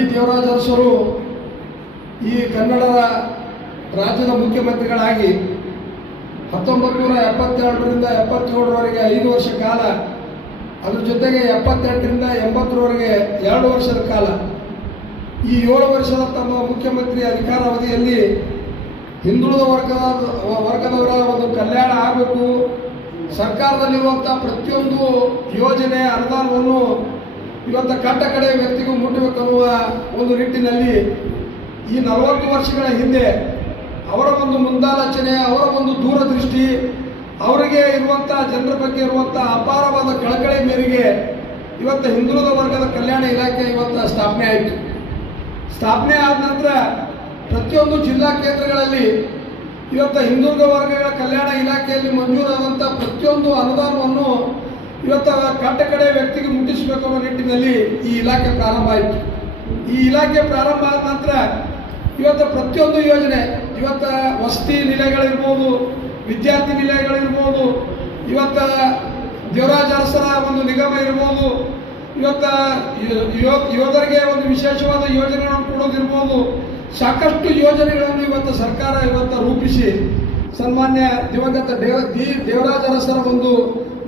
ದೇವರಾಜ ಅರಸರು ಈ ಕನ್ನಡದ ರಾಜ್ಯದ ಮುಖ್ಯಮಂತ್ರಿಗಳಾಗಿ ಹತ್ತೊಂಬತ್ತು ನೂರ ಎಪ್ಪತ್ತೆರಡರಿಂದ ಎಪ್ಪತ್ತೇಳರವರೆಗೆ ಐದು ವರ್ಷ ಕಾಲ ಅದ್ರ ಜೊತೆಗೆ ಎಪ್ಪತ್ತೆಂಟರಿಂದ ಎಂಬತ್ತರವರೆಗೆ ಎರಡು ವರ್ಷದ ಕಾಲ. ಈ ಏಳು ವರ್ಷದ ತಮ್ಮ ಮುಖ್ಯಮಂತ್ರಿ ಅಧಿಕಾರಾವಧಿಯಲ್ಲಿ ಹಿಂದುಳಿದ ವರ್ಗದ, ವರ್ಗದವರ ಒಂದು ಕಲ್ಯಾಣ ಆಗಬೇಕು. ಸರ್ಕಾರದಲ್ಲಿರುವಂಥ ಪ್ರತಿಯೊಂದು ಯೋಜನೆ ಅನುದಾನವನ್ನು ಇವತ್ತು ಕಟ್ಟ ಕಡೆ ವ್ಯಕ್ತಿಗೂ ಮುಟ್ಟಬೇಕನ್ನುವ ಒಂದು ನಿಟ್ಟಿನಲ್ಲಿ ಈ ನಲವತ್ತು ವರ್ಷಗಳ ಹಿಂದೆ ಅವರ ಒಂದು ಮುಂದಾಲೋಚನೆ, ಅವರ ಒಂದು ದೂರದೃಷ್ಟಿ, ಅವರಿಗೆ ಇರುವಂಥ ಜನರ ಬಗ್ಗೆ ಇರುವಂಥ ಅಪಾರವಾದ ಕಳಕಳಿ ಮೇರೆಗೆ ಇವತ್ತು ಹಿಂದುಳಿದ ವರ್ಗದ ಕಲ್ಯಾಣ ಇಲಾಖೆ ಇವತ್ತು ಸ್ಥಾಪನೆ ಆಯಿತು. ಸ್ಥಾಪನೆ ಆದ ನಂತರ ಪ್ರತಿಯೊಂದು ಜಿಲ್ಲಾ ಕೇಂದ್ರಗಳಲ್ಲಿ ಇವತ್ತು ಹಿಂದುಳಿದ ವರ್ಗಗಳ ಕಲ್ಯಾಣ ಇಲಾಖೆಯಲ್ಲಿ ಮಂಜೂರಾದಂಥ ಪ್ರತಿಯೊಂದು ಅನುದಾನವನ್ನು ಇವತ್ತು ಕಟ್ಟ ಕಡೆ ವ್ಯಕ್ತಿಗೆ ಮುಟ್ಟಿಸಬೇಕು ಅನ್ನೋ ನಿಟ್ಟಿನಲ್ಲಿ ಈ ಇಲಾಖೆ ಪ್ರಾರಂಭ ಆಯಿತು. ಈ ಇಲಾಖೆ ಪ್ರಾರಂಭ ಆದ ನಂತರ ಇವತ್ತು ಪ್ರತಿಯೊಂದು ಯೋಜನೆ, ಇವತ್ತು ವಸತಿ ನಿಲಯಗಳಿರ್ಬೋದು, ವಿದ್ಯಾರ್ಥಿ ನಿಲಯಗಳಿರ್ಬೋದು, ಇವತ್ತು ದೇವರಾಜ ಅರಸರ ಒಂದು ನಿಗಮ ಇರ್ಬೋದು, ಇವತ್ತು ಯೋಧರಿಗೆ ಒಂದು ವಿಶೇಷವಾದ ಯೋಜನೆಗಳನ್ನು ಕೊಡೋದಿರ್ಬೋದು. ಸಾಕಷ್ಟು ಯೋಜನೆಗಳನ್ನು ಇವತ್ತು ಸರ್ಕಾರ ಇವತ್ತು ರೂಪಿಸಿ ಸನ್ಮಾನ್ಯ ದಿವಂಗತ ದೇವ ದೇವರಾಜ ಅರಸರ ಒಂದು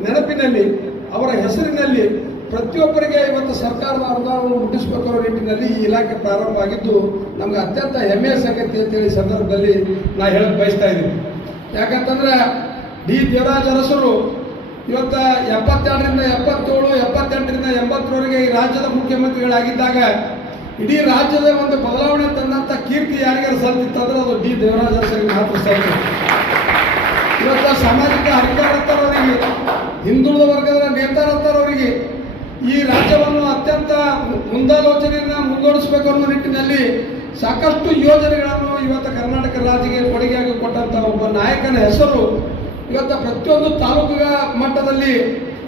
ನೆನಪಿನಲ್ಲಿ, ಅವರ ಹೆಸರಿನಲ್ಲಿ ಪ್ರತಿಯೊಬ್ಬರಿಗೆ ಇವತ್ತು ಸರ್ಕಾರದ ಅನುದಾನವನ್ನು ಮುಟ್ಟಿಸಬೇಕು ನಿಟ್ಟಿನಲ್ಲಿ ಈ ಇಲಾಖೆ ಪ್ರಾರಂಭವಾಗಿದ್ದು, ನಮ್ಗೆ ಅತ್ಯಂತ ಹೆಮ್ಮೆಯ ಸಂಗತಿ ಅಂತೇಳಿ ಸಂದರ್ಭದಲ್ಲಿ ನಾ ಹೇಳಕ್ ಬಯಸ್ತಾ ಇದ್ದೀನಿ. ಯಾಕಂತಂದ್ರೆ ಡಿ. ದೇವರಾಜ ಅರಸರು ಇವತ್ತ ಎಪ್ಪತ್ತೆರಡರಿಂದ ಎಪ್ಪತ್ತೇಳು, ಎಪ್ಪತ್ತೆಂಟರಿಂದ ಎಂಬತ್ತರವರೆಗೆ ಈ ರಾಜ್ಯದ ಮುಖ್ಯಮಂತ್ರಿಗಳಾಗಿದ್ದಾಗ ಇಡೀ ರಾಜ್ಯದ ಒಂದು ಬದಲಾವಣೆ ತಂದಂಥ ಕೀರ್ತಿ ಯಾರಿಗಾರು ಸಲ್ತಿತ್ತಂದ್ರೆ ಅದು ಡಿ. ದೇವರಾಜ ಅರಸರಿಗೆ ಮಾತ್ರ ಸಲ್ತು ಇವತ್ತು ಸಾಮಾಜಿಕ ಹರಿಕಾರತ್ತರವರಿಗೆ ಹಿಂದುಳಿದ ವರ್ಗದ ಅವರಿಗೆ ಈ ರಾಜ್ಯವನ್ನು ಅತ್ಯಂತ ಮುಂದಾಲೋಚನೆಯನ್ನು ಮುಂದೋಡಿಸಬೇಕು ಅನ್ನೋ ನಿಟ್ಟಿನಲ್ಲಿ ಸಾಕಷ್ಟು ಯೋಜನೆಗಳನ್ನು ಇವತ್ತು ಕರ್ನಾಟಕ ರಾಜ್ಯಕ್ಕೆ ಕೊಡುಗೆಯಾಗಿ ಕೊಟ್ಟಂತ ಒಬ್ಬ ನಾಯಕನ ಹೆಸರು ಇವತ್ತು ಪ್ರತಿಯೊಂದು ತಾಲೂಕುಗ ಮಟ್ಟದಲ್ಲಿ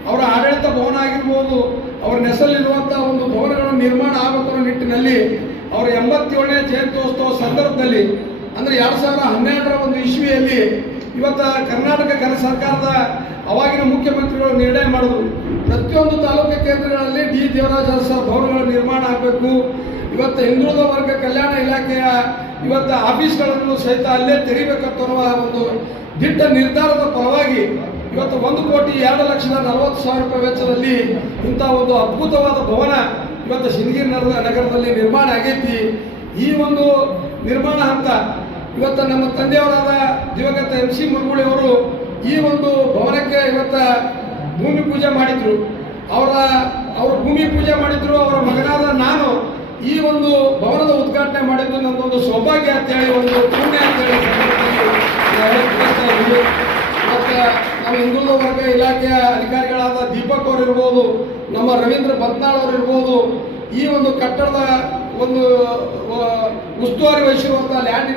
ಅವರ ಆಡಳಿತ ಭವನ ಆಗಿರ್ಬೋದು, ಅವರ ನೆಸಲಿರುವಂಥ ಒಂದು ಭವನಗಳು ನಿರ್ಮಾಣ ಆಗಬೇಕು ಅನ್ನೋ ನಿಟ್ಟಿನಲ್ಲಿ ಅವರ ಎಂಬತ್ತೇಳನೇ ಜಯಂತ್ಯೋತ್ಸವ ಸಂದರ್ಭದಲ್ಲಿ, ಅಂದರೆ ಎರಡು ಸಾವಿರದ ಹನ್ನೆರಡರ ಒಂದು ಇಸ್ವಿಯಲ್ಲಿ ಇವತ್ತು ಕರ್ನಾಟಕ ಸರ್ಕಾರದ ಅವಾಗಿನ ಮುಖ್ಯಮಂತ್ರಿಗಳು ನಿರ್ಣಯ ಮಾಡಿದ್ರು ಪ್ರತಿಯೊಂದು ತಾಲೂಕು ಕೇಂದ್ರಗಳಲ್ಲಿ ಡಿ. ದೇವರಾಜ ಅರಸರ ಭವನಗಳ ನಿರ್ಮಾಣ ಆಗಬೇಕು. ಇವತ್ತು ಹಿಂದುಳಿದ ವರ್ಗ ಕಲ್ಯಾಣ ಇಲಾಖೆಯ ಇವತ್ತು ಆಫೀಸ್ಗಳನ್ನು ಸಹಿತ ಅಲ್ಲೇ ತೆರೀಬೇಕಂತರುವ ಒಂದು ದಿಟ್ಟ ನಿರ್ಧಾರದ ಪರವಾಗಿ ಇವತ್ತು ಒಂದು ಕೋಟಿ ಎರಡು ಲಕ್ಷದ ನಲವತ್ತು ಸಾವಿರ ರೂಪಾಯಿ ವೆಚ್ಚದಲ್ಲಿ ಇಂಥ ಒಂದು ಅದ್ಭುತವಾದ ಭವನ ಇವತ್ತು ಸಿಂಧಗಿರಿ ನಗರ ನಗರದಲ್ಲಿ ನಿರ್ಮಾಣ ಆಗೈತಿ. ಈ ಒಂದು ನಿರ್ಮಾಣ ಹಂತ ಇವತ್ತು ನಮ್ಮ ತಂದೆಯವರಾದ ದಿವಂಗತ ಎಂ ಸಿ ಮುರುಗುಳಿ ಅವರು ಈ ಒಂದು ಭವನಕ್ಕೆ ಇವತ್ತ ಭೂಮಿ ಪೂಜೆ ಮಾಡಿದ್ರು ಅವರ, ಅವರು ಭೂಮಿ ಪೂಜೆ ಮಾಡಿದ್ರು, ಅವರ ಮಗನಾದ ನಾನು ಈ ಒಂದು ಭವನದ ಉದ್ಘಾಟನೆ ಮಾಡಿದ್ದು ನನ್ನೊಂದು ಸೌಭಾಗ್ಯ ಅಂತೇಳಿ ಒಂದು ಪುಣ್ಯ ಅಂತೇಳಿ. ಮತ್ತೆ ನಮ್ಮ ಹಿಂದುಳಿದ ವರ್ಗ ಇಲಾಖೆಯ ಅಧಿಕಾರಿಗಳಾದ ದೀಪಕ್ ಅವರು ಇರ್ಬೋದು, ನಮ್ಮ ರವೀಂದ್ರ ಬತ್ನಾಳ್ ಅವರು ಇರ್ಬೋದು, ಈ ಒಂದು ಕಟ್ಟಡದ ಒಂದು ಉಸ್ತುವಾರಿ ವಹಿಸಿರುವಂಥ ಲ್ಯಾಂಡ್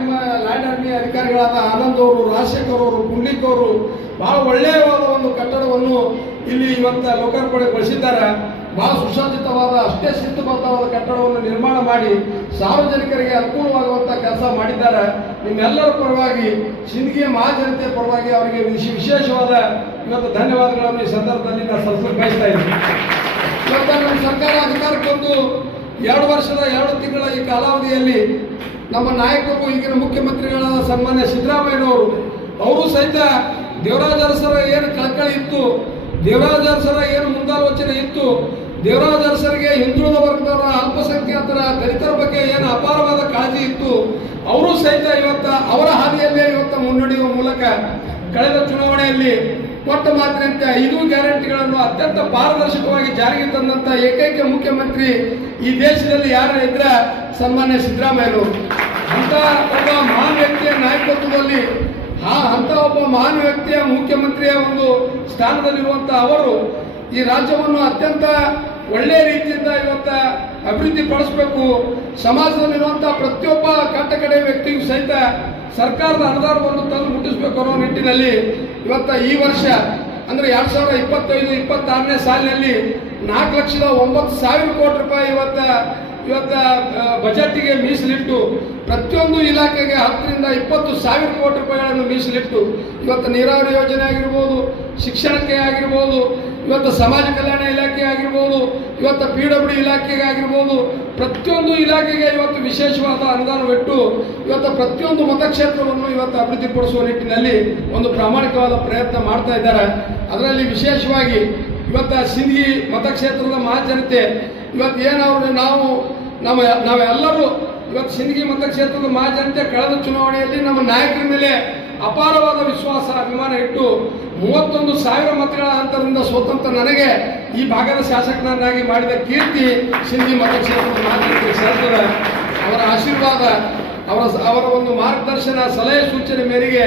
ಲ್ಯಾಂಡ್ ಆರ್ಮಿ ಅಧಿಕಾರಿಗಳಾದ ಆನಂದ್ ಅವರು, ರಾಜಶೇಖರ್ ಅವರು ಪುಂಡಿಕ್ ಅವರು ಬಹಳ ಒಳ್ಳೆಯವಾದ ಒಂದು ಕಟ್ಟಡವನ್ನು ಇಲ್ಲಿ ಇವತ್ತು ಲೋಕಾರ್ಪಣೆಗೊಳಿಸಿದ್ದಾರೆ ಬಹಳ ಸುಸಜ್ಜಿತವಾದ ಅಷ್ಟೇ ಸಿದ್ಧಬದ್ಧವಾದ ಕಟ್ಟಡವನ್ನು ನಿರ್ಮಾಣ ಮಾಡಿ ಸಾರ್ವಜನಿಕರಿಗೆ ಅನುಕೂಲವಾಗುವಂಥ ಕೆಲಸ ಮಾಡಿದ್ದಾರೆ. ನಿಮ್ಮೆಲ್ಲರ ಪರವಾಗಿ ಸಿಂಧಿಗೆ ಮಹಾಜನತೆಯ ಪರವಾಗಿ ಅವರಿಗೆ ವಿಶೇಷವಾದ ಇವತ್ತು ಧನ್ಯವಾದಗಳನ್ನು ಈ ಸಂದರ್ಭದಲ್ಲಿ ನಾನು ಸಲ್ಲಿಸಲು ಬಯಸ್ತಾ ಇದ್ದೀನಿ. ಇವತ್ತು ನಮ್ಮ ಸರ್ಕಾರ ಅಧಿಕಾರಕ್ಕೆ ಬಂದು ಎರಡು ವರ್ಷದ, ಎರಡು ತಿಂಗಳ ಈ ಕಾಲಾವಧಿಯಲ್ಲಿ ನಮ್ಮ ನಾಯಕರು, ಈಗಿನ ಮುಖ್ಯಮಂತ್ರಿಗಳಾದ ಸನ್ಮಾನ್ಯ ಸಿದ್ದರಾಮಯ್ಯನವರು, ಅವರು ಸಹಿತ ದೇವರಾಜ ಅರಸರ ಏನು ಕಳಕಳಿ ಇತ್ತು, ದೇವರಾಜ ಅರಸರ ಏನು ಮುಂದಾಲೋಚನೆ ಇತ್ತು, ದೇವರಾಜ ಅರಸರಿಗೆ ಹಿಂದುಳಿದ ವರ್ಗದವರ ಅಲ್ಪಸಂಖ್ಯಾತರ ದಲಿತರ ಬಗ್ಗೆ ಏನು ಅಪಾರವಾದ ಕಾಳಜಿ ಇತ್ತು, ಅವರು ಸಹಿತ ಇವತ್ತ ಅವರ ಹಾದಿಯಲ್ಲೇ ಇವತ್ತ ಮುನ್ನಡೆಯುವ ಮೂಲಕ ಕಳೆದ ಚುನಾವಣೆಯಲ್ಲಿ ಕೊಟ್ಟ ಮಾತಿನಂತೆ ಐದು ಗ್ಯಾರಂಟಿಗಳನ್ನು ಅತ್ಯಂತ ಪಾರದರ್ಶಕವಾಗಿ ಜಾರಿಗೆ ತಂದಂತ ಏಕೈಕ ಮುಖ್ಯಮಂತ್ರಿ ಈ ದೇಶದಲ್ಲಿ ಯಾರು ಇದ್ರ ಸನ್ಮಾನ್ಯ ಸಿದ್ದರಾಮಯ್ಯರು ಅಂತ ಒಬ್ಬ ಮಹಾನ್ ವ್ಯಕ್ತಿಯ ನಾಯಕತ್ವದಲ್ಲಿ ಆ ಅಂತ ಒಬ್ಬ ಮಹಾನ್ ವ್ಯಕ್ತಿಯ ಮುಖ್ಯಮಂತ್ರಿಯ ಒಂದು ಸ್ಥಾನದಲ್ಲಿರುವಂಥ ಅವರು ಈ ರಾಜ್ಯವನ್ನು ಅತ್ಯಂತ ಒಳ್ಳೆಯ ರೀತಿಯಿಂದ ಇವತ್ತ ಅಭಿವೃದ್ಧಿ ಪಡಿಸಬೇಕು ಸಮಾಜದಲ್ಲಿರುವಂಥ ಪ್ರತಿಯೊಬ್ಬ ಕಟ್ಟ ಕಡೆ ವ್ಯಕ್ತಿಗೂ ಸಹಿತ ಸರ್ಕಾರದ ಅನುದಾನವನ್ನು ತಂದು ಮುಟ್ಟಿಸಬೇಕು ಅನ್ನೋ ನಿಟ್ಟಿನಲ್ಲಿ ಇವತ್ತ ಈ ವರ್ಷ, ಅಂದರೆ ಎರಡು ಸಾವಿರದ ಇಪ್ಪತ್ತೈದು, ಇಪ್ಪತ್ತಾರನೇ ಸಾಲಿನಲ್ಲಿ ನಾಲ್ಕು ಲಕ್ಷದ ಒಂಬತ್ತು ಸಾವಿರ ಕೋಟಿ ರೂಪಾಯಿ ಇವತ್ತ ಇವತ್ತ ಬಜೆಟ್ಗೆ ಮೀಸಲಿಟ್ಟು ಪ್ರತಿಯೊಂದು ಇಲಾಖೆಗೆ ಹತ್ತರಿಂದ ಇಪ್ಪತ್ತು ಸಾವಿರ ಕೋಟಿ ರೂಪಾಯಿಗಳನ್ನು ಮೀಸಲಿಟ್ಟು ಇವತ್ತು ನೀರಾವರಿ ಯೋಜನೆ ಆಗಿರ್ಬೋದು, ಶಿಕ್ಷಣಕ್ಕೆ ಆಗಿರ್ಬೋದು ಇವತ್ತು ಸಮಾಜ ಕಲ್ಯಾಣ ಇಲಾಖೆ ಆಗಿರ್ಬೋದು, ಇವತ್ತು ಪಿ ಡಬ್ಲ್ಯೂ ಇಲಾಖೆಗೆ ಆಗಿರ್ಬೋದು, ಪ್ರತಿಯೊಂದು ಇಲಾಖೆಗೆ ಇವತ್ತು ವಿಶೇಷವಾದ ಅನುದಾನವಿಟ್ಟು, ಇವತ್ತು ಪ್ರತಿಯೊಂದು ಮತಕ್ಷೇತ್ರವನ್ನು ಇವತ್ತು ಅಭಿವೃದ್ಧಿಪಡಿಸುವ ನಿಟ್ಟಿನಲ್ಲಿ ಒಂದು ಪ್ರಾಮಾಣಿಕವಾದ ಪ್ರಯತ್ನ ಮಾಡ್ತಾ ಇದ್ದಾರೆ. ಅದರಲ್ಲಿ ವಿಶೇಷವಾಗಿ ಇವತ್ತು ಸಿಂಧಿ ಮತಕ್ಷೇತ್ರದ ಮಹಾಜನತೆ, ಇವತ್ತು ಏನಾದ್ರು ನಾವು, ನಮ್ಮ ನಾವೆಲ್ಲರೂ ಇವತ್ತು ಸಿಂದಗಿ ಮತಕ್ಷೇತ್ರದ ಮಹಾಜನತೆ ಕಳೆದ ಚುನಾವಣೆಯಲ್ಲಿ ನಮ್ಮ ನಾಯಕರ ಮೇಲೆ ಅಪಾರವಾದ ವಿಶ್ವಾಸ, ಅಭಿಮಾನ ಇಟ್ಟು ಮೂವತ್ತೊಂದು ಸಾವಿರ ಮತಗಳ ಅಂತರದಿಂದ ಸ್ವತಂತ್ರ ನನಗೆ ಈ ಭಾಗದ ಶಾಸಕನನ್ನಾಗಿ ಮಾಡಿದ ಕೀರ್ತಿ ಸಿಂಧಿ ಮತಕ್ಷೇತ್ರದ ಮಹಾಜನತೆಗೆ ಸೇರ್ತದೆ ಅವರ ಆಶೀರ್ವಾದ, ಅವರ ಅವರ ಒಂದು ಮಾರ್ಗದರ್ಶನ, ಸಲಹೆ ಸೂಚನೆ ಮೇರೆಗೆ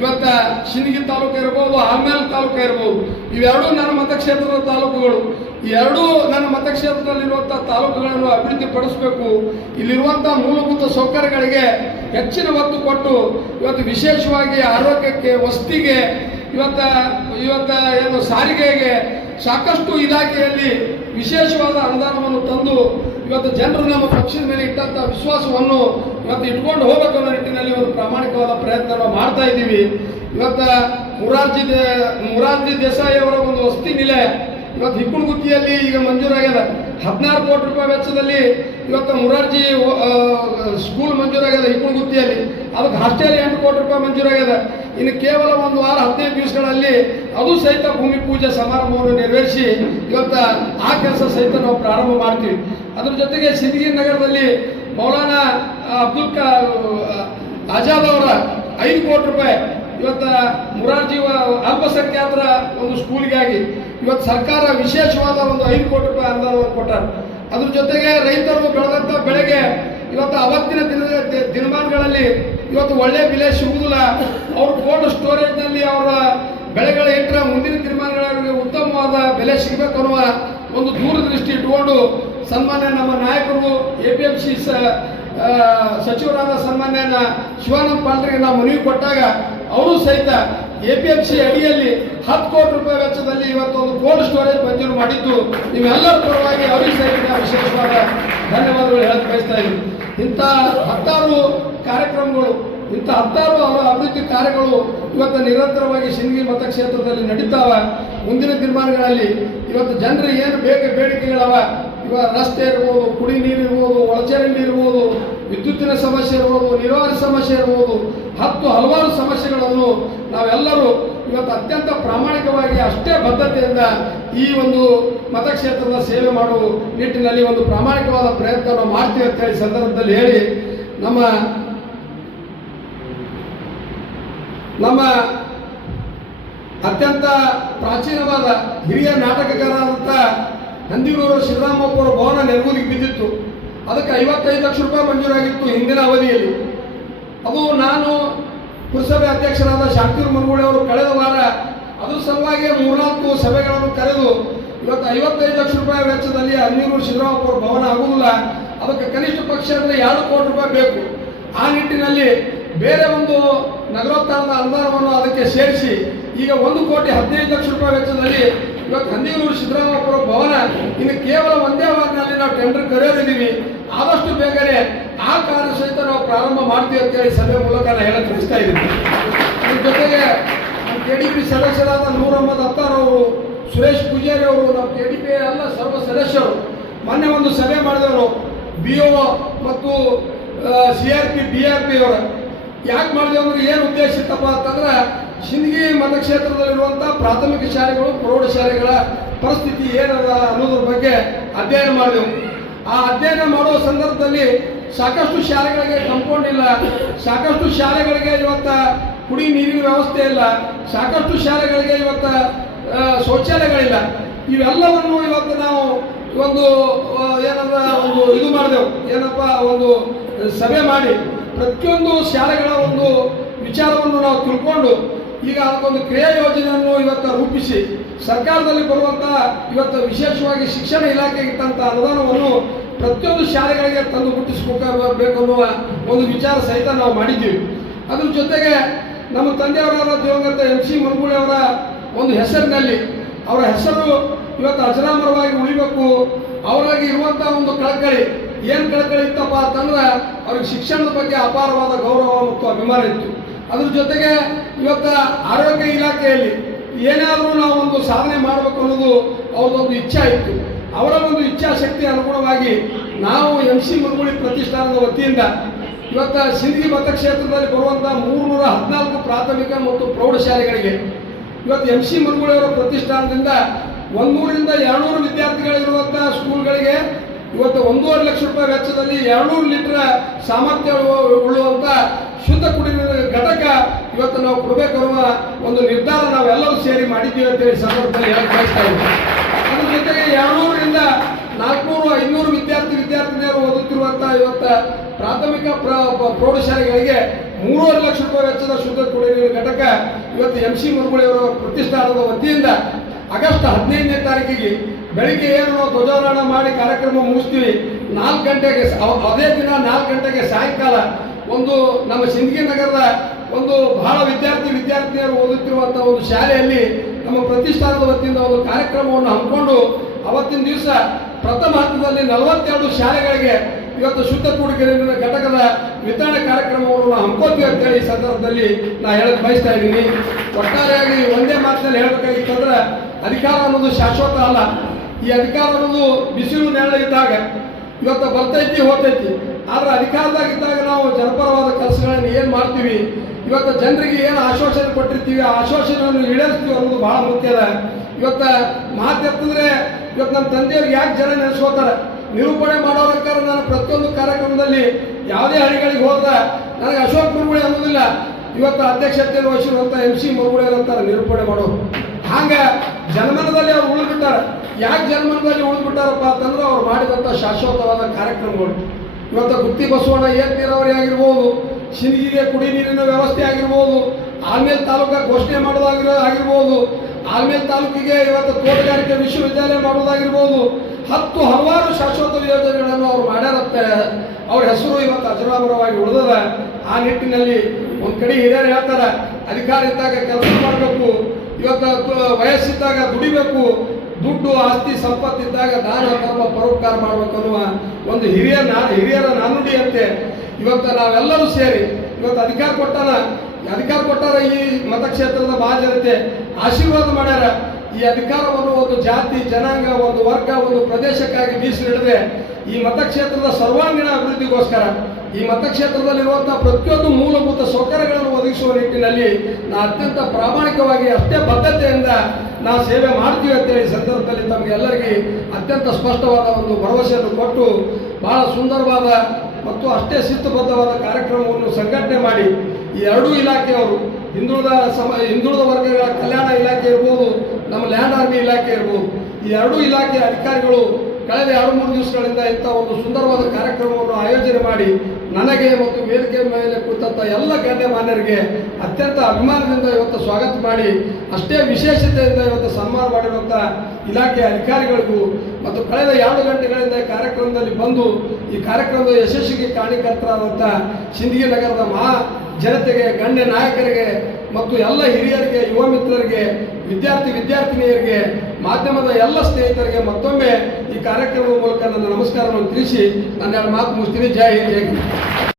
ಇವತ್ತ ಶಿಂದಗಿ ತಾಲೂಕು ಇರ್ಬೋದು ಆಮೇಲೆ ತಾಲೂಕು ಇರ್ಬೋದು, ಇವೆರಡೂ ನನ್ನ ಮತಕ್ಷೇತ್ರದ ತಾಲೂಕುಗಳು. ಎರಡೂ ನನ್ನ ಮತಕ್ಷೇತ್ರದಲ್ಲಿರುವಂಥ ತಾಲೂಕುಗಳನ್ನು ಅಭಿವೃದ್ಧಿಪಡಿಸಬೇಕು. ಇಲ್ಲಿರುವಂಥ ಮೂಲಭೂತ ಸೌಕರ್ಯಗಳಿಗೆ ಹೆಚ್ಚಿನ ಒತ್ತು ಕೊಟ್ಟು ಇವತ್ತು ವಿಶೇಷವಾಗಿ ಆರೋಗ್ಯಕ್ಕೆ, ವಸತಿಗೆ ಇವತ್ತ ಇವತ್ತ ಏನು ಸಾರಿಗೆಗೆ ಸಾಕಷ್ಟು ಇಲಾಖೆಯಲ್ಲಿ ವಿಶೇಷವಾದ ಅನುದಾನವನ್ನು ತಂದು ಇವತ್ತು ಜನರು ನಮ್ಮ ಪಕ್ಷದ ಮೇಲೆ ಇಟ್ಟಂಥ ವಿಶ್ವಾಸವನ್ನು ಇವತ್ತು ಇಟ್ಕೊಂಡು ಹೋಗಬೇಕು ಅನ್ನೋ ನಿಟ್ಟಿನಲ್ಲಿ ಒಂದು ಪ್ರಾಮಾಣಿಕವಾದ ಪ್ರಯತ್ನವನ್ನು ನಾವು ಮಾಡ್ತಾ ಇದ್ದೀವಿ. ಇವತ್ತು ಮುರಾರ್ಜಿ ದೇ, ಮುರಾರ್ಜಿ ದೇಸಾಯಿ ಅವರ ಒಂದು ವಸತಿ ನಿಲೆ ಇವತ್ತು ಹಿಕ್ಕುಣಗುತ್ತಿಯಲ್ಲಿ ಈಗ ಮಂಜೂರಾಗ್ಯದ. ಹದಿನಾರು ಕೋಟಿ ರೂಪಾಯಿ ವೆಚ್ಚದಲ್ಲಿ ಇವತ್ತು ಮುರಾರ್ಜಿ ಸ್ಕೂಲ್ ಮಂಜೂರಾಗ್ಯದ ಹಿಕ್ಕುಣಗುತ್ತಿಯಲ್ಲಿ ಅದಕ್ಕೆ ಹಾಸ್ಟೆಲ್ ಎಂಟು ಕೋಟಿ ರೂಪಾಯಿ ಮಂಜೂರಾಗ್ಯದ. ಇನ್ನು ಕೇವಲ ಒಂದು ವಾರ ಹದಿನೈದು ದಿವಸಗಳಲ್ಲಿ ಅದು ಸಹಿತ ಭೂಮಿ ಪೂಜೆ ಸಮಾರಂಭವನ್ನು ನೆರವೇರಿಸಿ ಇವತ್ತು ಆ ಕೆಲಸ ಸಹಿತ ನಾವು ಪ್ರಾರಂಭ ಮಾಡ್ತೀವಿ. ಅದ್ರ ಜೊತೆಗೆ ಸಿಂದಗಿ ನಗರದಲ್ಲಿ ಮೌಲಾನಾ ಅಬ್ದುಲ್ ಕಾ ಆಜಾದ್ ಅವರ ಐದು ಕೋಟಿ ರೂಪಾಯಿ ಇವತ್ತು ಮುರಾರ್ಜೀವ ಅಲ್ಪಸಂಖ್ಯಾತರ ಒಂದು ಸ್ಕೂಲ್ಗಾಗಿ ಇವತ್ತು ಸರ್ಕಾರ ವಿಶೇಷವಾದ ಒಂದು ಐದು ಕೋಟಿ ರೂಪಾಯಿ ಅನುದಾನವನ್ನು ಕೊಟ್ಟರು. ಅದ್ರ ಜೊತೆಗೆ ರೈತರು ಬೆಳೆದಂಥ ಬೆಳೆಗೆ ಇವತ್ತು ಅವತ್ತಿನ ದಿನ, ದಿನಮಾನಗಳಲ್ಲಿ ಇವತ್ತು ಒಳ್ಳೆ ಬೆಲೆ ಸಿಗುವುದಿಲ್ಲ ಅವ್ರ ಕೋಲ್ಡ್ ಸ್ಟೋರೇಜ್ನಲ್ಲಿ ಅವರ ಬೆಳೆಗಳ ಇಟ್ಟರೆ ಮುಂದಿನ ದಿನಮಾನಗಳಲ್ಲಿ ಉತ್ತಮವಾದ ಬೆಲೆ ಸಿಗಬೇಕು ಅನ್ನುವ ಒಂದು ದೂರದೃಷ್ಟಿ ಇಟ್ಕೊಂಡು ಸನ್ಮಾನ್ಯ ನಮ್ಮ ನಾಯಕರು, ಎ ಪಿ ಎಂ ಸಿ ಸಚಿವರಾದ ಸನ್ಮಾನ್ಯ ನ- ಶಿವಾನಂದ ಪಾಲ್ರಿಗೆ ನಾವು ಮನವಿ ಕೊಟ್ಟಾಗ ಅವರು ಸಹಿತ ಎ ಪಿ ಎಂ ಸಿ ಅಡಿಯಲ್ಲಿ ಹತ್ತು ಕೋಟಿ ರೂಪಾಯಿ ವೆಚ್ಚದಲ್ಲಿ ಇವತ್ತು ಒಂದು ಕೋಲ್ಡ್ ಸ್ಟೋರೇಜ್ ಮಂಜೂರು ಮಾಡಿದ್ದು. ನೀವೆಲ್ಲರ ಪರವಾಗಿ ಅವರಿಗೆ ಸಹಿತ ವಿಶೇಷವಾದ ಧನ್ಯವಾದಗಳು ಹೇಳಕ್ ಬಯಸ್ತಾ ಇದ್ದೀವಿ ಇಂಥ ಹತ್ತಾರು ಕಾರ್ಯಕ್ರಮಗಳು, ಇಂಥ ಹತ್ತಾರು ಅಭಿವೃದ್ಧಿ ಕಾರ್ಯಗಳು ಇವತ್ತು ನಿರಂತರವಾಗಿ ಶಿಂದಗಿ ಮತಕ್ಷೇತ್ರದಲ್ಲಿ ನಡೀತಾವ. ಮುಂದಿನ ದಿನಮಾನಗಳಲ್ಲಿ ಇವತ್ತು ಜನರಿಗೆ ಏನು ಬೇಗ ಬೇಡಿಕೆಗಳವ ಇವಾಗ ರಸ್ತೆ ಇರ್ಬೋದು, ಕುಡಿ ನೀರು ಇರ್ಬೋದು, ಒಳಚರಂಡಿ ಇರ್ಬೋದು, ವಿದ್ಯುತ್ತಿನ ಸಮಸ್ಯೆ ಇರ್ಬೋದು, ನೀರಾವರಿ ಸಮಸ್ಯೆ ಇರ್ಬೋದು, ಹತ್ತು ಹಲವಾರು ಸಮಸ್ಯೆಗಳನ್ನು ನಾವೆಲ್ಲರೂ ಇವತ್ತು ಅತ್ಯಂತ ಪ್ರಾಮಾಣಿಕವಾಗಿ ಅಷ್ಟೇ ಬದ್ಧತೆಯಿಂದ ಈ ಒಂದು ಮತಕ್ಷೇತ್ರದ ಸೇವೆ ಮಾಡುವ ನಿಟ್ಟಿನಲ್ಲಿ ಒಂದು ಪ್ರಾಮಾಣಿಕವಾದ ಪ್ರಯತ್ನವನ್ನು ನಾವು ಮಾಡ್ತೀವಿ ಅಂತ ಹೇಳಿ ಸಂದರ್ಭದಲ್ಲಿ ಹೇಳಿ, ನಮ್ಮ ನಮ್ಮ ಅತ್ಯಂತ ಪ್ರಾಚೀನವಾದ ಹಿರಿಯ ನಾಟಕಕಾರರಾದಂಥ ನಂದಿಗೂರು ಶ್ರೀರಾಮಪ್ಪರ ಭವನ ನೆರವಿಗೆ ಬಿದ್ದಿತ್ತು. ಅದಕ್ಕೆ ಐವತ್ತೈದು ಲಕ್ಷ ರೂಪಾಯಿ ಮಂಜೂರಾಗಿತ್ತು ಹಿಂದಿನ ಅವಧಿಯಲ್ಲಿ. ಅದು ನಾನು ಪುರಸಭೆ ಅಧ್ಯಕ್ಷರಾದ ಶಾಂತಿರ್ ಮನಗೂಳಿ ಅವರು ಕಳೆದ ವಾರ ಅದ್ರ ಸಲುವಾಗಿ ಮೂರ್ನಾಲ್ಕು ಸಭೆಗಳನ್ನು ಕರೆದು ಇವತ್ತು ಐವತ್ತೈದು ಲಕ್ಷ ರೂಪಾಯಿ ವೆಚ್ಚದಲ್ಲಿ ಹನ್ನೀರು ಶಿವರಾಮಪುರ ಭವನ ಆಗುವುದಿಲ್ಲ. ಅದಕ್ಕೆ ಕನಿಷ್ಠ ಪಕ್ಷ ಅಂದರೆ ಎರಡು ಕೋಟಿ ರೂಪಾಯಿ ಬೇಕು. ಆ ನಿಟ್ಟಿನಲ್ಲಿ ಬೇರೆ ಒಂದು ನಗರೋತ್ಥಾನದ ಅನುದಾನವನ್ನು ಅದಕ್ಕೆ ಸೇರಿಸಿ ಈಗ ಒಂದು ಕೋಟಿ ಹದಿನೈದು ಲಕ್ಷ ರೂಪಾಯಿ ವೆಚ್ಚದಲ್ಲಿ ಇವತ್ತು ಹನ್ನೀರು ಸಿದ್ದರಾಮಪುರ ಭವನ ಇನ್ನು ಕೇವಲ ಒಂದೇ ವಾರದಲ್ಲಿ ನಾವು ಟೆಂಡರ್ ಕರೆಯೋದಿದ್ದೀವಿ. ಆದಷ್ಟು ಬೇಗನೆ ಆ ಕಾರಣ ಸಹಿತ ನಾವು ಪ್ರಾರಂಭ ಮಾಡ್ತೀವಿ ಅಂತೇಳಿ ಸಭೆ ಮೂಲಕ ನಾನು ಹೇಳಕ್ ತಿಳಿಸ್ತಾ ಇದ್ದೀನಿ. ಅದ್ರ ಜೊತೆಗೆ ನಮ್ಮ ಕೆ ಡಿ ಪಿ ಸದಸ್ಯರಾದ ನೂರ್ ಅಹಮದ್ ಅವರು, ಸುರೇಶ್ ಪೂಜಾರಿ ಅವರು, ನಮ್ಮ ಕೆ ಡಿ ಪಿ ಎಲ್ಲ ಸರ್ವ ಸದಸ್ಯರು, ಮೊನ್ನೆ ಒಂದು ಸಭೆ ಮಾಡಿದವರು ಬಿ ಒ ಮತ್ತು C R P B R P ಅವರು. ಯಾಕೆ ಮಾಡಿದೆವು ಅಂದ್ರೆ ಏನು ಉದ್ದೇಶ ಇತ್ತಪ್ಪ ಅಂತಂದ್ರೆ ಶಿಂದಗಿ ಮತಕ್ಷೇತ್ರದಲ್ಲಿರುವಂಥ ಪ್ರಾಥಮಿಕ ಶಾಲೆಗಳು ಪ್ರೌಢಶಾಲೆಗಳ ಪರಿಸ್ಥಿತಿ ಏನದ ಅನ್ನೋದ್ರ ಬಗ್ಗೆ ಅಧ್ಯಯನ ಮಾಡಿದೆವು. ಆ ಅಧ್ಯಯನ ಮಾಡುವ ಸಂದರ್ಭದಲ್ಲಿ ಸಾಕಷ್ಟು ಶಾಲೆಗಳಿಗೆ ಕಂಪೌಂಡ್ ಇಲ್ಲ. ಸಾಕಷ್ಟು ಶಾಲೆಗಳಿಗೆ ಇವತ್ತ ಕುಡಿ ನೀರಿನ ವ್ಯವಸ್ಥೆ ಇಲ್ಲ. ಸಾಕಷ್ಟು ಶಾಲೆಗಳಿಗೆ ಇವತ್ತ ಶೌಚಾಲಯಗಳಿಲ್ಲ. ಇವೆಲ್ಲವನ್ನು ಇವತ್ತು ನಾವು ಒಂದು ಏನಂದ್ರೆ ಒಂದು ಇದು ಮಾಡಿದೆವು. ಏನಪ್ಪ, ಒಂದು ಸಭೆ ಮಾಡಿ ಪ್ರತಿಯೊಂದು ಶಾಲೆಗಳ ಒಂದು ವಿಚಾರವನ್ನು ನಾವು ತಿಳ್ಕೊಂಡು ಈಗ ಅದಕ್ಕೊಂದು ಕ್ರಿಯಾ ಯೋಜನೆಯನ್ನು ಇವತ್ತು ರೂಪಿಸಿ ಸರ್ಕಾರದಲ್ಲಿ ಬರುವಂಥ ಇವತ್ತು ವಿಶೇಷವಾಗಿ ಶಿಕ್ಷಣ ಇಲಾಖೆಗೆ ಇಟ್ಟಂಥ ಅನುದಾನವನ್ನು ಪ್ರತಿಯೊಂದು ಶಾಲೆಗಳಿಗೆ ತಂದು ಮುಟ್ಟಿಸ್ಬೇಕು ಅನ್ನುವ ಒಂದು ವಿಚಾರ ಸಹಿತ ನಾವು ಮಾಡಿದ್ದೀವಿ. ಅದ್ರ ಜೊತೆಗೆ ನಮ್ಮ ತಂದೆಯವರಾದ ದಿವಂಗತ ಎಂ ಸಿ ಅವರ ಒಂದು ಹೆಸರಿನಲ್ಲಿ ಅವರ ಹೆಸರು ಇವತ್ತು ಅಜರಾಮರವಾಗಿ ಉಳಿಬೇಕು. ಅವರಾಗಿ ಇರುವಂಥ ಒಂದು ಕಳಕಳಿ ಏನು ಕಳಕಳಿ ಇತ್ತಪ್ಪ ಅಂತಂದ್ರೆ ಅವ್ರಿಗೆ ಶಿಕ್ಷಣದ ಬಗ್ಗೆ ಅಪಾರವಾದ ಗೌರವ ಮತ್ತು ಅಭಿಮಾನ ಇತ್ತು. ಅದ್ರ ಜೊತೆಗೆ ಇವತ್ತು ಆರೋಗ್ಯ ಇಲಾಖೆಯಲ್ಲಿ ಏನಾದರೂ ನಾವು ಒಂದು ಸಾಧನೆ ಮಾಡಬೇಕು ಅನ್ನೋದು ಅವ್ರದ್ದೊಂದು ಇಚ್ಛೆ ಇತ್ತು ಅವರ ಒಂದು ಇಚ್ಛಾಶಕ್ತಿ ಅನುಗುಣವಾಗಿ ನಾವು ಎಂ ಸಿ ಮುರುಗುಳಿ ಪ್ರತಿಷ್ಠಾನದ ವತಿಯಿಂದ ಇವತ್ತ ಸಿಂದಗಿ ಮತಕ್ಷೇತ್ರದಲ್ಲಿ ಬರುವಂಥ ಮೂರ್ನೂರ ಹದಿನಾಲ್ಕು ಪ್ರಾಥಮಿಕ ಮತ್ತು ಪ್ರೌಢಶಾಲೆಗಳಿಗೆ ಇವತ್ತು ಎಂ ಸಿ ಮುರುಗುಳಿಯವರ ಪ್ರತಿಷ್ಠಾನದಿಂದ ಒಂದೂರಿಂದ ಎರಡುನೂರು ವಿದ್ಯಾರ್ಥಿಗಳಿರುವಂಥ ಸ್ಕೂಲ್ಗಳಿಗೆ ಇವತ್ತು ಒಂದೂವರೆ ಲಕ್ಷ ರೂಪಾಯಿ ವೆಚ್ಚದಲ್ಲಿ ಎರಡುನೂರು ಲೀಟರ್ ಸಾಮರ್ಥ್ಯ ಉಳ್ಳುವ- ಉಳ್ಳುವಂಥ ಶುದ್ಧ ಕುಡಿಯುವ ಘಟಕ ಇವತ್ತು ನಾವು ಕೊಡಬೇಕನ್ನುವ ಒಂದು ನಿರ್ಧಾರ ನಾವೆಲ್ಲರೂ ಸೇರಿ ಮಾಡಿದ್ದೀವಿ ಅಂತೇಳಿ ಸಂದರ್ಭದಲ್ಲಿ ಹೇಳ್ತಾ ಇದ್ದೀವಿ ಅದ್ರ ಜೊತೆಗೆ ಎರಡ್ನೂರರಿಂದ ನಾಲ್ಕುನೂರು ಐನೂರು ವಿದ್ಯಾರ್ಥಿ, ವಿದ್ಯಾರ್ಥಿನಿಯರು ಓದುತ್ತಿರುವಂತಹ ಇವತ್ತ ಪ್ರಾಥಮಿಕ ಪ್ರೌಢಶಾಲೆಗಳಿಗೆ ಮೂರುವರೆ ಲಕ್ಷ ರೂಪಾಯಿ ವೆಚ್ಚದ ಶುದ್ಧ ಕುಡಿಯುವ ಘಟಕ ಇವತ್ತು ಎಂ ಸಿ ಮುರುಗುಳಿಯವರ ಪ್ರತಿಷ್ಠಾನದ ವತಿಯಿಂದ ಆಗಸ್ಟ್ ಹದಿನೈದನೇ ತಾರೀಕಿಗೆ ಬೆಳಿಗ್ಗೆ ಏನು ನಾವು ಧ್ವಜಾರೋಹಣ ಮಾಡಿ ಕಾರ್ಯಕ್ರಮ ಮುಗಿಸ್ತೀವಿ. ನಾಲ್ಕು ಗಂಟೆಗೆ ಅದೇ ದಿನ ನಾಲ್ಕು ಗಂಟೆಗೆ ಸಾಯಂಕಾಲ ಒಂದು ನಮ್ಮ ಸಿಂದಗಿ ನಗರದ ಒಂದು ಬಹಳ ವಿದ್ಯಾರ್ಥಿ ವಿದ್ಯಾರ್ಥಿನಿಯರು ಓದುತ್ತಿರುವಂಥ ಒಂದು ಶಾಲೆಯಲ್ಲಿ ನಮ್ಮ ಪ್ರತಿಷ್ಠಾನದ ವತಿಯಿಂದ ಒಂದು ಕಾರ್ಯಕ್ರಮವನ್ನು ಹಮ್ಮಿಕೊಂಡು ಅವತ್ತಿನ ದಿವಸ ಪ್ರಥಮ ಹಂತದಲ್ಲಿ ನಲವತ್ತೆರಡು ಶಾಲೆಗಳಿಗೆ ಇವತ್ತು ಶುದ್ಧ ನೀರಿನ ಘಟಕದ ವಿತರಣೆ ಕಾರ್ಯಕ್ರಮವನ್ನು ನಾವು ಅಂತೇಳಿ ಈ ಸಂದರ್ಭದಲ್ಲಿ ನಾನು ಹೇಳಕ್ ಬಯಸ್ತಾ ಇದ್ದೀನಿ. ಒಟ್ಟಾರೆಯಾಗಿ ಒಂದೇ ಮಾತಿನಲ್ಲಿ ಹೇಳ್ಬೇಕಾಗಿತ್ತಂದ್ರೆ ಅಧಿಕಾರ ಅನ್ನೋದು ಶಾಶ್ವತ ಅಲ್ಲ. ಈ ಅಧಿಕಾರ ಅನ್ನೋದು ಬಿಸಿಲು ನೆರಳು ಇದ್ದಾಗ ಇವತ್ತು ಬರ್ತೈತಿ, ಹೋಗ್ತೈತಿ. ಆದ್ರೆ ಅಧಿಕಾರದಾಗಿದ್ದಾಗ ನಾವು ಜನಪರವಾದ ಕೆಲಸಗಳನ್ನ ಏನು ಮಾಡ್ತೀವಿ? ಇವತ್ತು ಜನರಿಗೆ ಏನು ಆಶ್ವಾಸನೆ ಕೊಟ್ಟಿರ್ತೀವಿ? ಆ ಆಶ್ವಾಸನೆಯನ್ನು ಈಡೇರಿಸ್ತೀವಿ ಅನ್ನೋದು ಬಹಳ ಮುಖ್ಯ ಅದ. ಇವತ್ತು ಮಾತು ಎತ್ತಿದ್ರೆ ಇವತ್ತು ನಮ್ಮ ತಂದೆಯವ್ರಿಗೆ ಯಾಕೆ ಜನ ನೆನೆಸ್ಕೋತಾರೆ ನಿರೂಪಣೆ ಮಾಡೋದಕ್ಕಾರ ನಾನು ಪ್ರತಿಯೊಂದು ಕಾರ್ಯಕ್ರಮದಲ್ಲಿ ಯಾವುದೇ ಹಳ್ಳಿಗಳಿಗೆ ಹೋದ ನನಗೆ ಅಶೋಕ್ ಮುರುಗುಳಿ ಅನ್ನೋದಿಲ್ಲ. ಇವತ್ತು ಅಧ್ಯಕ್ಷತೆ ವಹಿಸಿರುವಂಥ ಎಂ ಸಿ ಮುರುಗುಳಿ ಅಂತಾರೆ, ನಿರೂಪಣೆ ಮಾಡೋರು. ಹಾಗ ಜನ್ಮನದಲ್ಲಿ ಅವ್ರು ಉಳಿದ್ಬಿಟ್ಟಾರ. ಯಾಕೆ ಜನ್ಮನದಲ್ಲಿ ಉಳಿದ್ಬಿಟ್ಟಾರಪ್ಪ ಅಂತಂದ್ರೆ ಅವ್ರು ಮಾಡಿದಂಥ ಶಾಶ್ವತವಾದ ಕಾರ್ಯಕ್ರಮಗಳು. ಇವತ್ತು ಗುತ್ತಿ ಬಸವಣ್ಣ ಏನ್ ನೀರಾವರಿ ಆಗಿರ್ಬೋದು ಸಿಂದಗಿಗೆ ಕುಡಿ ನೀರಿನ ವ್ಯವಸ್ಥೆ ಆಗಿರ್ಬೋದು ಆಲ್ಮೇಲ್ ತಾಲೂಕ ಘೋಷಣೆ ಮಾಡೋದಾಗಿರೋ, ಆಗಿರ್ಬೋದು ಆಲ್ಮೇಲ್ ತಾಲೂಕಿಗೆ ಇವತ್ತು ತೋಟಗಾರಿಕೆ ವಿಶ್ವವಿದ್ಯಾಲಯ ಮಾಡೋದಾಗಿರ್ಬೋದು, ಹತ್ತು ಹಲವಾರು ಶಾಶ್ವತ ಯೋಜನೆಗಳನ್ನು ಅವ್ರು ಮಾಡ್ಯಾರತ್ತೆ. ಅವ್ರ ಹೆಸರು ಇವತ್ತು ಅಜರಾಮರವಾಗಿ ಉಳಿದದ. ಆ ನಿಟ್ಟಿನಲ್ಲಿ ಒಂದು ಕಡೆ ಹಿರಿಯರು ಹೇಳ್ತಾರೆ ಅಧಿಕಾರ ಇದ್ದಾಗ ಕೆಲಸ ಮಾಡಬೇಕು ಇವತ್ತು ವಯಸ್ಸಿದ್ದಾಗ ದುಡಿಬೇಕು, ದುಡ್ಡು, ಆಸ್ತಿ, ಸಂಪತ್ತಿದ್ದಾಗ ದಾನ ಧರ್ಮ ಪರೋಪಕಾರ ಮಾಡಬೇಕು ಅನ್ನುವ ಒಂದು ಹಿರಿಯ ನಾ, ಹಿರಿಯರ ನಾನುಡಿ ಅಂತೆ. ಇವತ್ತು ನಾವೆಲ್ಲರೂ ಸೇರಿ, ಇವತ್ತು ಅಧಿಕಾರ ಕೊಟ್ಟಾರ ಅಧಿಕಾರ ಕೊಟ್ಟಾರ ಈ ಮತಕ್ಷೇತ್ರದ ಮಹಾಜನತೆ ಆಶೀರ್ವಾದ ಮಾಡ್ಯಾರ. ಈ ಅಧಿಕಾರವನ್ನು ಒಂದು ಜಾತಿ, ಜನಾಂಗ, ಒಂದು ವರ್ಗ, ಒಂದು ಪ್ರದೇಶಕ್ಕಾಗಿ ಮೀಸಲಿಡದೆ ಈ ಮತಕ್ಷೇತ್ರದ ಸರ್ವಾಂಗೀಣ ಅಭಿವೃದ್ಧಿಗೋಸ್ಕರ, ಈ ಮತಕ್ಷೇತ್ರದಲ್ಲಿರುವಂತಹ ಪ್ರತಿಯೊಂದು ಮೂಲಭೂತ ಸೌಕರ್ಯಗಳನ್ನು ಒದಗಿಸುವ ನಿಟ್ಟಿನಲ್ಲಿ ನಾ ಅತ್ಯಂತ ಪ್ರಾಮಾಣಿಕವಾಗಿ ಅಷ್ಟೇ ಬದ್ಧತೆಯಿಂದ ನಾವು ಸೇವೆ ಮಾಡ್ತೀವಿ ಅಂತೇಳಿ ಈ ಸಂದರ್ಭದಲ್ಲಿ ತಮಗೆ ಎಲ್ಲರಿಗೆ ಅತ್ಯಂತ ಸ್ಪಷ್ಟವಾದ ಒಂದು ಭರವಸೆಯನ್ನು ಕೊಟ್ಟು, ಬಹಳ ಸುಂದರವಾದ ಮತ್ತು ಅಷ್ಟೇ ಶಿಸ್ತುಬದ್ಧವಾದ ಕಾರ್ಯಕ್ರಮವನ್ನು ಸಂಘಟನೆ ಮಾಡಿ, ಈ ಎರಡೂ ಇಲಾಖೆಯವರು, ಹಿಂದುಳಿದ ಸಮ, ಹಿಂದುಳಿದ ವರ್ಗಗಳ ಕಲ್ಯಾಣ ಇಲಾಖೆ ಇರ್ಬೋದು, ನಮ್ಮ ಲ್ಯಾಂಡ್ ಆರ್ಮಿ ಇಲಾಖೆ ಇರ್ಬೋದು, ಈ ಎರಡೂ ಇಲಾಖೆಯ ಅಧಿಕಾರಿಗಳು ಕಳೆದ ಎರಡು ಮೂರು ದಿವಸಗಳಿಂದ ಇಂಥ ಒಂದು ಸುಂದರವಾದ ಕಾರ್ಯಕ್ರಮವನ್ನು ಆಯೋಜನೆ ಮಾಡಿ ನನಗೆ ಮತ್ತು ವೇದಿಕೆ ಮೇಲೆ ಕುರಿತಂಥ ಎಲ್ಲ ಗಣ್ಯಮಾನ್ಯರಿಗೆ ಅತ್ಯಂತ ಅಭಿಮಾನದಿಂದ ಇವತ್ತು ಸ್ವಾಗತ ಮಾಡಿ, ಅಷ್ಟೇ ವಿಶೇಷತೆಯಿಂದ ಇವತ್ತು ಸನ್ಮಾನ ಮಾಡಿರುವಂಥ ಇಲಾಖೆ ಅಧಿಕಾರಿಗಳಿಗೂ ಮತ್ತು ಕಳೆದ ಎರಡು ಗಂಟೆಗಳಿಂದ ಈ ಕಾರ್ಯಕ್ರಮದಲ್ಲಿ ಬಂದು ಈ ಕಾರ್ಯಕ್ರಮದ ಯಶಸ್ಸಿಗೆ ಕಾರಣೀಕರ್ತರಾದಂಥ ಸಿಂದಗಿ ನಗರದ ಮಹಾ ಜನತೆಗೆ, ಗಣ್ಯ ನಾಯಕರಿಗೆ ಮತ್ತು ಎಲ್ಲ ಹಿರಿಯರಿಗೆ, ಯುವ ಮಿತ್ರರಿಗೆ, ವಿದ್ಯಾರ್ಥಿ ವಿದ್ಯಾರ್ಥಿನಿಯರಿಗೆ ಮಾಧ್ಯಮದ ಎಲ್ಲ ಸ್ನೇಹಿತರಿಗೆ ಮತ್ತೊಮ್ಮೆ ಈ ಕಾರ್ಯಕ್ರಮದ ಮೂಲಕ ನನ್ನ ನಮಸ್ಕಾರವನ್ನು ತಿಳಿಸಿ ನನ್ನ ಎರಡು ಮಾತು ಮುಗಿಸ್ತೀನಿ. ಜೈ ಹಿಂದ್, ಜೈ